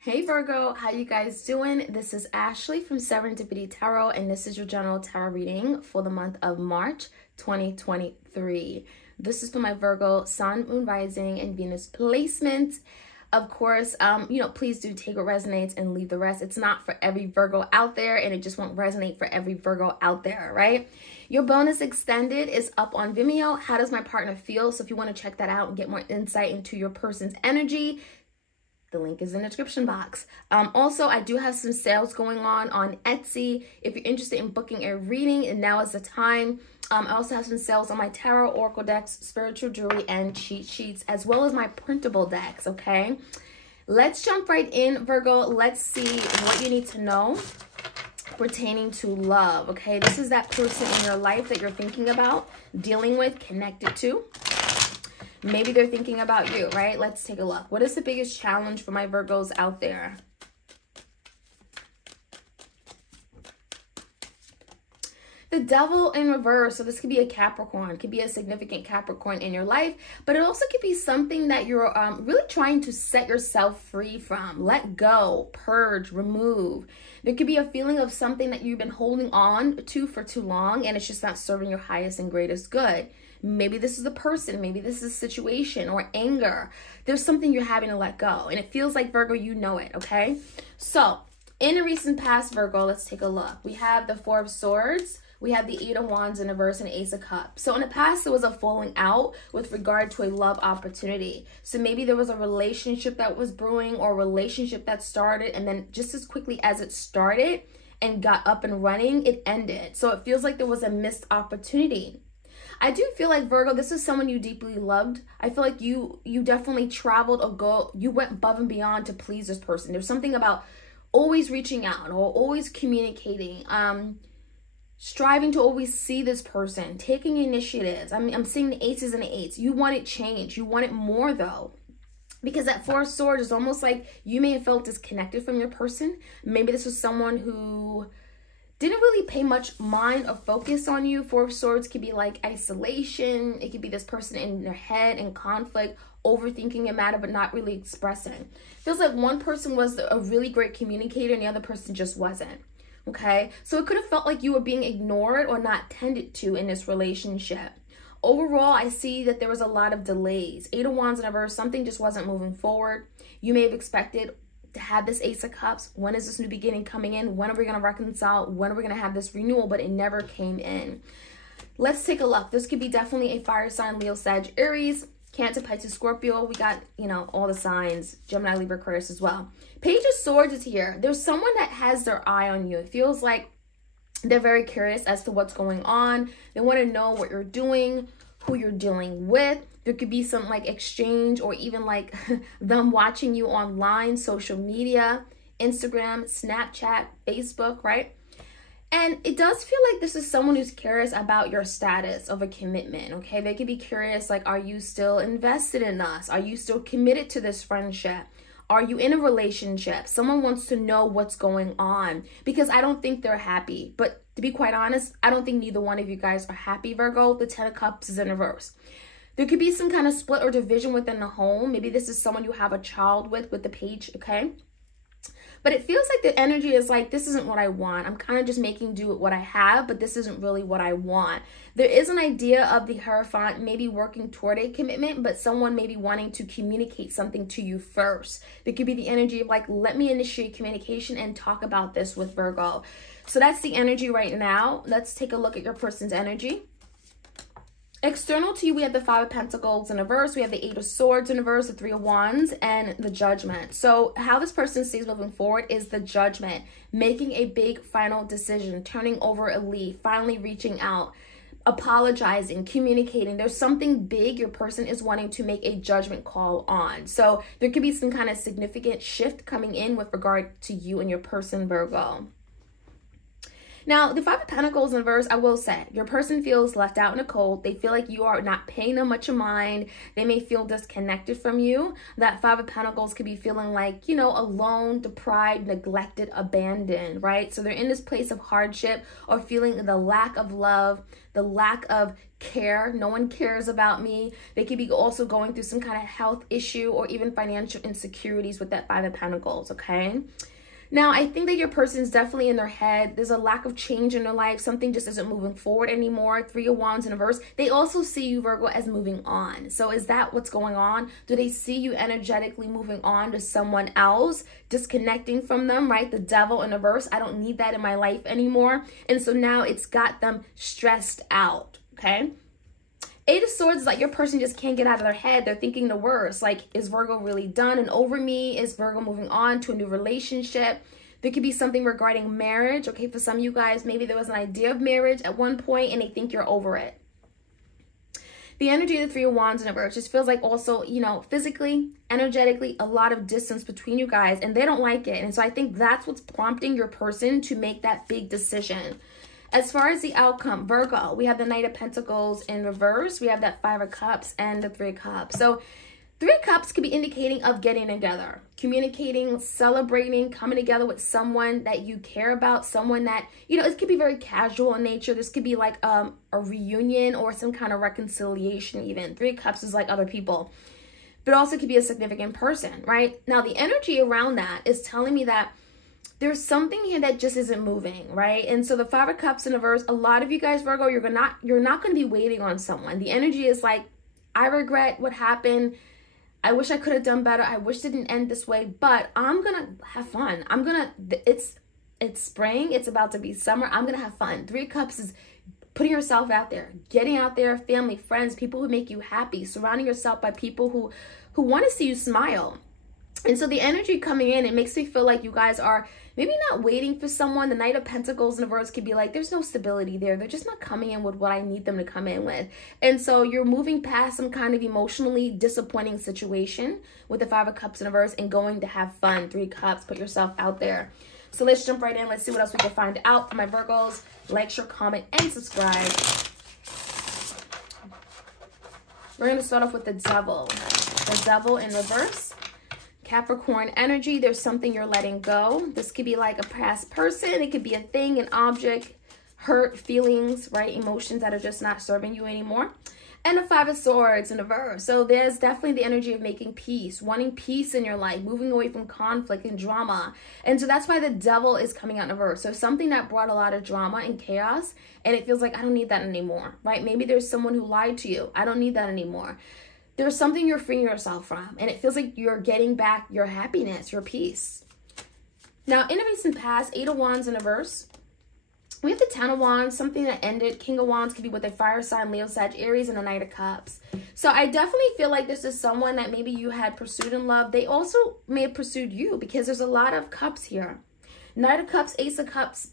Hey Virgo, how you guys doing? This is Ashley from Serendipity Tarot, and this is your general tarot reading for the month of March 2023. This is for my Virgo Sun, Moon, Rising, and Venus placement. Of course, please do take what resonates and leave the rest. It's not for every Virgo out there, and it just won't resonate for every Virgo out there, right? Your bonus extended is up on Vimeo. How does my partner feel? So if you want to check that out and get more insight into your person's energy, the link is in the description box. Also, I do have some sales going on Etsy. If you're interested in booking a reading, and now is the time. I also have some sales on my tarot, oracle decks, spiritual jewelry, and cheat sheets, as well as my printable decks, okay? Let's jump right in, Virgo. Let's see what you need to know pertaining to love, okay? This is that person in your life that you're thinking about, dealing with, connected to. Maybe they're thinking about you, right? Let's take a look. What is the biggest challenge for my Virgos out there? The Devil in reverse. So this could be a Capricorn, could be a significant Capricorn in your life, but it also could be something that you're really trying to set yourself free from. Let go, purge, remove. There could be a feeling of something that you've been holding on to for too long, and it's just not serving your highest and greatest good. Maybe this is a person, maybe this is a situation or anger. There's something you're having to let go, and it feels like, Virgo, you know it, okay? So in the recent past, Virgo, let's take a look. We have the Four of Swords. We have the Eight of Wands in reverse and Ace of Cups. So in the past, there was a falling out with regard to a love opportunity. So maybe there was a relationship that was brewing or a relationship that started, and then just as quickly as it started and got up and running, it ended. So it feels like there was a missed opportunity. I do feel like, Virgo, this is someone you deeply loved. I feel like you definitely traveled or you went above and beyond to please this person. There's something about always reaching out or always communicating, striving to always see this person, taking initiatives. I'm seeing the aces and the eights. You wanted change. You wanted more, though. Because that Four of Swords is almost like you may have felt disconnected from your person. Maybe this was someone who didn't really pay much mind or focus on you. Four of Swords could be like isolation. It could be this person in their head in conflict, overthinking a matter, but not really expressing. Feels like one person was a really great communicator and the other person just wasn't. Okay, so it could have felt like you were being ignored or not tended to in this relationship. Overall, I see that there was a lot of delays. Eight of Wands in reverse, something just wasn't moving forward. You may have expected to have this Ace of Cups. When is this new beginning coming in? When are we going to reconcile? When are we going to have this renewal? But it never came in. Let's take a look. This could be definitely a fire sign, Leo, Sag, Aries, Cancer, Pisces, Scorpio. We got, all the signs, Gemini, Libra, Aquarius as well. Page of Swords is here. There's someone that has their eye on you. It feels like they're very curious as to what's going on. They want to know what you're doing, who you're dealing with. There could be some exchange or even them watching you online, social media, Instagram, Snapchat, Facebook, right? And it does feel like this is someone who's curious about your status of a commitment, okay? They could be curious, are you still invested in us? Are you still committed to this friendship? Are you in a relationship? Someone wants to know what's going on, because I don't think they're happy. But to be quite honest, I don't think neither one of you guys are happy, Virgo. The Ten of Cups is in reverse. There could be some kind of split or division within the home. Maybe this is someone you have a child with the Page, okay? But it feels like the energy is this isn't what I want. I'm kind of just making do with what I have, but this isn't really what I want. There is an idea of the Hierophant maybe working toward a commitment, but someone maybe wanting to communicate something to you first. There could be the energy of let me initiate communication and talk about this with Virgo. So that's the energy right now. Let's take a look at your person's energy. External to you, we have the Five of Pentacles in reverse. We have the Eight of Swords in reverse, the Three of Wands, and the Judgment. So how this person sees moving forward is the Judgment, making a big final decision, turning over a leaf, finally reaching out, apologizing, communicating. There's something big your person is wanting to make a judgment call on. So there could be some kind of significant shift coming in with regard to you and your person, Virgo. Now, the Five of Pentacles in reverse, I will say, your person feels left out in the cold. They feel like you are not paying them much of mind. They may feel disconnected from you. That Five of Pentacles could be feeling like, you know, alone, deprived, neglected, abandoned, right? So they're in this place of hardship or feeling the lack of love, the lack of care. No one cares about me. They could be also going through some kind of health issue or even financial insecurities with that Five of Pentacles, okay? Now, I think that your person is definitely in their head. There's a lack of change in their life. Something just isn't moving forward anymore. Three of Wands in reverse. They also see you, Virgo, as moving on. So is that what's going on? Do they see you energetically moving on to someone else, disconnecting from them, right? The Devil in reverse. I don't need that in my life anymore. And so now it's got them stressed out, okay? Eight of Swords is like your person just can't get out of their head. They're thinking the worst. Like, is Virgo really done and over me? Is Virgo moving on to a new relationship? There could be something regarding marriage. Okay, for some of you guys, maybe there was an idea of marriage at one point and they think you're over it. The energy of the Three of Wands in reverse just feels like also, you know, physically, energetically, a lot of distance between you guys, and they don't like it. And so I think that's what's prompting your person to make that big decision. As far as the outcome, Virgo, we have the Knight of Pentacles in reverse. We have that Five of Cups and the Three of Cups. So Three of Cups could be indicating of getting together, communicating, celebrating, coming together with someone that you care about, someone that, you know, it could be very casual in nature. This could be like a reunion or some kind of reconciliation even. Three of Cups is like other people, but also could be a significant person, right? Now, the energy around that is telling me that there's something here that just isn't moving, right? And so the Five of Cups in reverse, a lot of you guys, Virgo, you're not going to be waiting on someone. The energy is like, I regret what happened. I wish I could have done better. I wish it didn't end this way, but I'm going to have fun. It's spring. It's about to be summer. I'm going to have fun. Three of Cups is putting yourself out there, getting out there, family, friends, people who make you happy, surrounding yourself by people who want to see you smile. And so the energy coming in, it makes me feel like you guys are maybe not waiting for someone. The Knight of Pentacles in reverse could be like, there's no stability there. They're just not coming in with what I need them to come in with. And so you're moving past some kind of emotionally disappointing situation with the Five of Cups in reverse and going to have fun. Three Cups, put yourself out there. So let's jump right in. Let's see what else we can find out for my Virgos. Like, share, comment, and subscribe. We're going to start off with the Devil. The Devil in reverse. Capricorn energy, there's something you're letting go. This could be like a past person. It could be a thing, an object, hurt, feelings, right? Emotions that are just not serving you anymore. And the Five of Swords in reverse. So there's definitely the energy of making peace, wanting peace in your life, moving away from conflict and drama. And so that's why the Devil is coming out in reverse. So something that brought a lot of drama and chaos, and it feels like, I don't need that anymore, right? Maybe there's someone who lied to you. I don't need that anymore. There's something you're freeing yourself from, and it feels like you're getting back your happiness, your peace. Now, in the recent past, Eight of Wands in reverse. We have the Ten of Wands, something that ended. King of Wands could be with a fire sign, Leo, Sag, Aries, and the Knight of Cups. So I definitely feel like this is someone that maybe you had pursued in love. They also may have pursued you because there's a lot of cups here. Knight of Cups, Ace of Cups.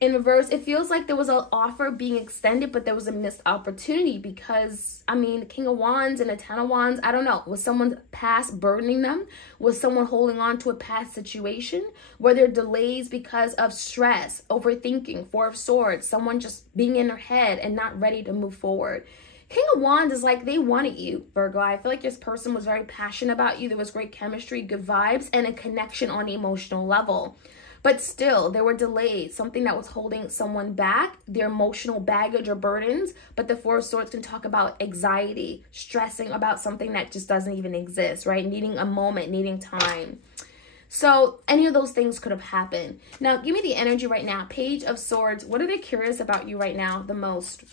In reverse, it feels like there was an offer being extended, but there was a missed opportunity because, I mean, the King of Wands and the Ten of Wands, I don't know. Was someone's past burdening them? Was someone holding on to a past situation? Were there delays because of stress, overthinking, Four of Swords, someone just being in their head and not ready to move forward? King of Wands is like they wanted you, Virgo. I feel like this person was very passionate about you. There was great chemistry, good vibes, and a connection on the emotional level. But still, there were delays, something that was holding someone back, their emotional baggage or burdens. But the Four of Swords can talk about anxiety, stressing about something that just doesn't even exist, right? Needing a moment, needing time. So any of those things could have happened. Now, give me the energy right now. Page of Swords. What are they curious about you right now the most?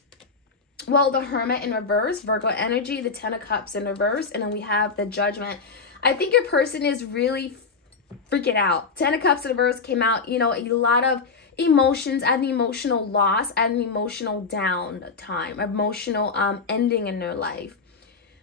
Well, the Hermit in reverse, Virgo energy, the Ten of Cups in reverse, and then we have the Judgment. I think your person is really freaking out. Ten of Cups in reverse came out, you know, a lot of emotions, an emotional loss, an emotional down time, emotional ending in their life.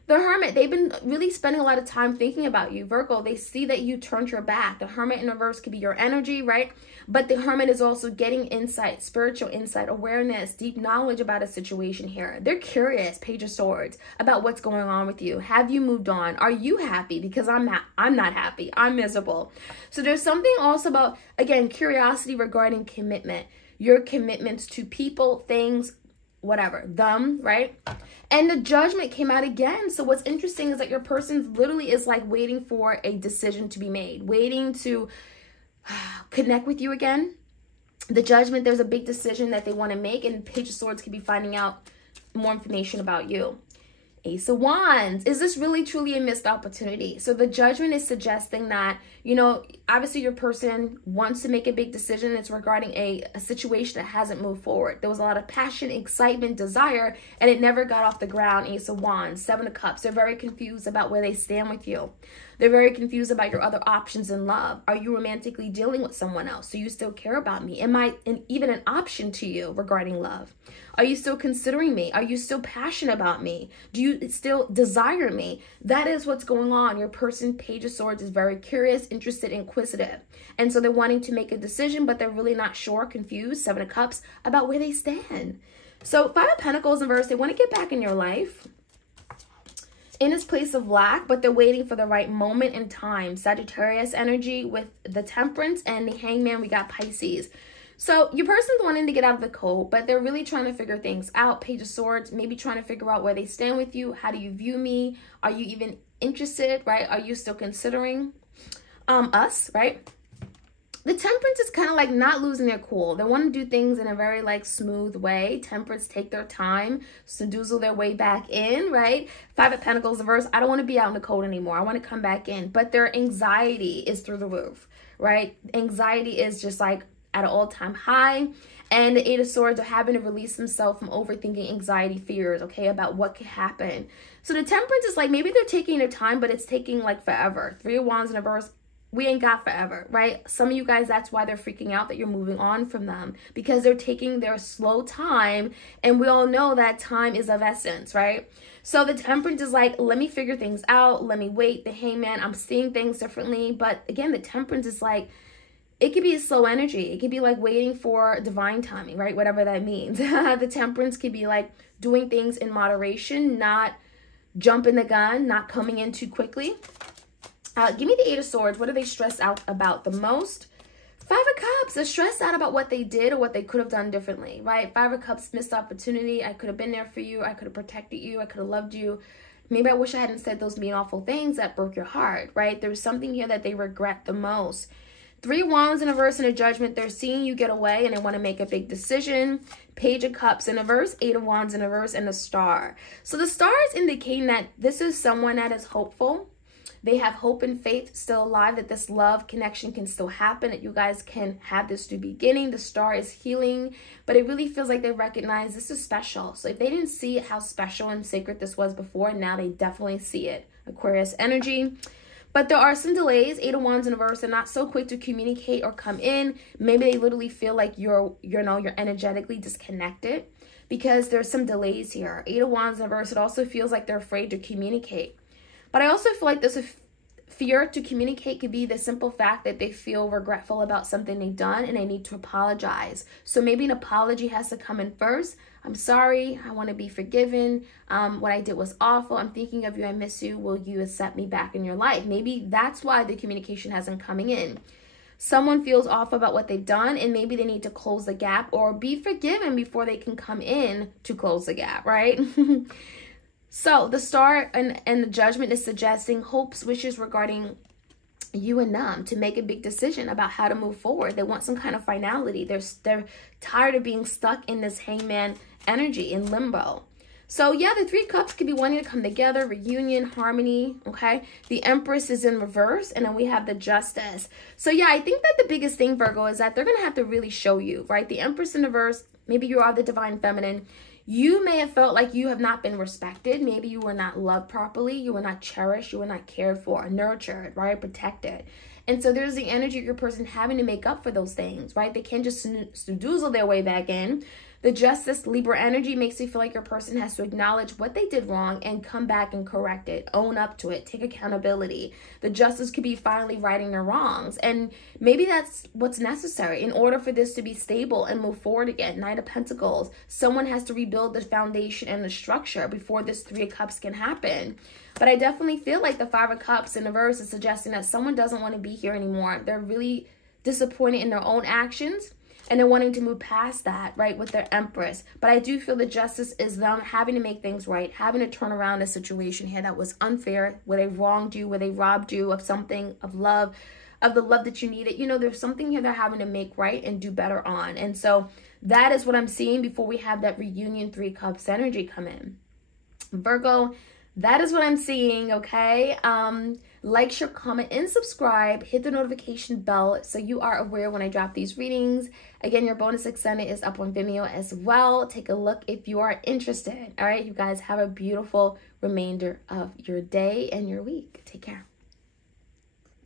The Hermit, they've been really spending a lot of time thinking about you, Virgo. They see that you turned your back. The Hermit in reverse could be your energy, right? But the Hermit is also getting insight, spiritual insight, awareness, deep knowledge about a situation here. They're curious, Page of Swords, about what's going on with you. Have you moved on? Are you happy? Because I'm not happy. I'm miserable. So there's something also about, again, curiosity regarding commitment. your commitments to people, things, whatever, them, right? And the Judgment came out again. So what's interesting is that your person literally is like waiting for a decision to be made, waiting to connect with you again. The Judgment, there's a big decision that they want to make, and Page of Swords could be finding out more information about you. Ace of Wands, is this really truly a missed opportunity? So the Judgment is suggesting that, you know, obviously your person wants to make a big decision. It's regarding a situation that hasn't moved forward. There was a lot of passion, excitement, desire, and it never got off the ground. Ace of Wands, Seven of Cups. They're very confused about where they stand with you. They're very confused about your other options in love. Are you romantically dealing with someone else? Do you still care about me? Am I even an option to you regarding love? Are you still considering me? Are you still passionate about me? Do you still desire me? That is what's going on. Your person, Page of Swords, is very curious, interested, inquisitive. And so they're wanting to make a decision, but they're really not sure, confused, Seven of Cups, about where they stand. So Five of Pentacles in reverse, they want to get back in your life in this place of lack, but they're waiting for the right moment in time. Sagittarius energy with the Temperance, and the Hangman, we got Pisces. So your person's wanting to get out of the cold, but they're really trying to figure things out. Page of Swords, maybe trying to figure out where they stand with you. How do you view me? Are you even interested, right? Are you still considering us, right? The Temperance is kind of like not losing their cool. They want to do things in a very like smooth way. Temperance take their time, seduce their way back in, right? Five of Pentacles reverse. I don't want to be out in the cold anymore. I want to come back in. But their anxiety is through the roof, right? Anxiety is just like at an all-time high. And the Eight of Swords are having to release themselves from overthinking, anxiety, fears, okay, about what could happen. So the Temperance is like, maybe they're taking their time, but it's taking like forever. Three of Wands in reverse. We ain't got forever, right? Some of you guys, that's why they're freaking out that you're moving on from them, because they're taking their slow time. And we all know that time is of essence, right? So the Temperance is like, let me figure things out. Let me wait. The Hangman, I'm seeing things differently. But again, the Temperance is like, it could be a slow energy. It could be like waiting for divine timing, right? Whatever that means. The Temperance could be like doing things in moderation, not jumping the gun, not coming in too quickly. Give me the Eight of Swords. What are they stressed out about the most? Five of Cups. They're stressed out about what they did or what they could have done differently, right? Five of Cups, missed opportunity. I could have been there for you. I could have protected you. I could have loved you. Maybe I wish I hadn't said those mean, awful things that broke your heart, right? There's something here that they regret the most. Three of Wands in reverse and a Judgment. They're seeing you get away and they want to make a big decision. Page of Cups in reverse, Eight of Wands in reverse, and the Star. So the Star is indicating that this is someone that is hopeful. They have hope and faith still alive, that this love connection can still happen, that you guys can have this new beginning. The Star is healing, but it really feels like they recognize this is special. So if they didn't see how special and sacred this was before, now they definitely see it. Aquarius energy. But there are some delays. Eight of Wands in reverse. They're not so quick to communicate or come in. Maybe they literally feel like you're energetically disconnected because there's some delays here. Eight of Wands in reverse. It also feels like they're afraid to communicate. But I also feel like there's a fear to communicate could be the simple fact that they feel regretful about something they've done and they need to apologize. So maybe an apology has to come in first. I'm sorry. I want to be forgiven. What I did was awful. I'm thinking of you. I miss you. Will you accept me back in your life? Maybe that's why the communication hasn't coming in. Someone feels off about what they've done and maybe they need to close the gap or be forgiven before they can come in to close the gap, right? So the Star and the Judgment is suggesting hopes, wishes regarding you and them to make a big decision about how to move forward. They want some kind of finality. They're tired of being stuck in this Hangman energy in limbo. So yeah, the Three of Cups could be wanting to come together, reunion, harmony, okay? The Empress is in reverse, and then we have the Justice. So yeah, I think that the biggest thing, Virgo, is that they're going to have to really show you, right? The Empress in reverse, maybe you are the Divine Feminine. You may have felt like you have not been respected. Maybe you were not loved properly. You were not cherished. You were not cared for, nurtured, right? Protected. And so there's the energy of your person having to make up for those things, right? They can't just seduce their way back in. The Justice, Libra energy makes you feel like your person has to acknowledge what they did wrong and come back and correct it, own up to it, take accountability. The Justice could be finally righting their wrongs. And maybe that's what's necessary in order for this to be stable and move forward again. Knight of Pentacles, someone has to rebuild the foundation and the structure before this Three of Cups can happen. But I definitely feel like the Five of Cups in reverse is suggesting that someone doesn't want to be here anymore. They're really disappointed in their own actions. and they're wanting to move past that, right, with their Empress. But I do feel the Justice is them having to make things right, having to turn around a situation here that was unfair, where they wronged you, where they robbed you of something, of love, of the love that you needed. You know, there's something here they're having to make right and do better on. And so that is what I'm seeing before we have that reunion 3 Cups energy come in. Virgo, that is what I'm seeing, okay? Like, share, comment, and subscribe. Hit the notification bell so you are aware when I drop these readings. Again, your bonus extended is up on Vimeo as well. Take a look if you are interested. All right, you guys have a beautiful remainder of your day and your week. Take care.